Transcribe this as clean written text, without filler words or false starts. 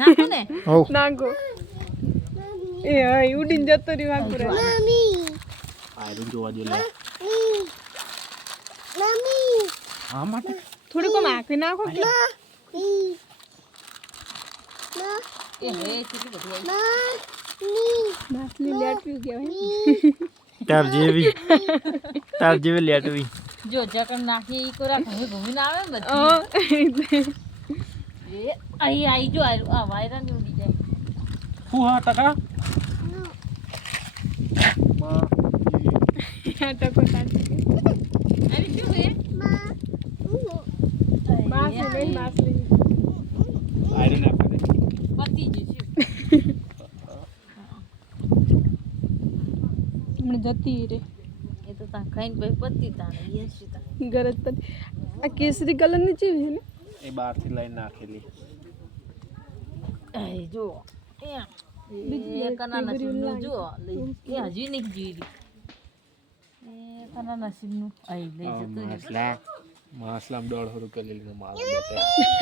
નાખો ને હો નાગો એ હા ઉડીને જતો રહ્યો વાંકુરે આયરું જોવા દે લે હા માટે થોડી કોમ આખી નાખો કે એ હે કેટલી બધી આવી માછલી લેટવી કહેવાય તાર જેવી લેટવી જો જકણ નાખી ઈ કોરા ઘૂમી ના આવે ને બધી એ આઈ આઈ જો આ વાયરા ની ઉડી જાય હું હા ટકા ટકો તાજી અરે શું હે માછલી માછલી આયરું નાખે દે પતી જશે હમણાં જતી રે એ તો તા ખાઈને પછી પતી તાને એ શું તા ગરજ પર આ કેસરી કલર ની ચીજ છે ને એ બહારથી લઈને નાખેલી એ જો એ કના નસીબનું જો લઈ એ હજી નહીં જીરી એ કના નસીબનું આઈ લઈ જતો માસલામ 150 રૂપિયા લઈ લીધો મારો બેટા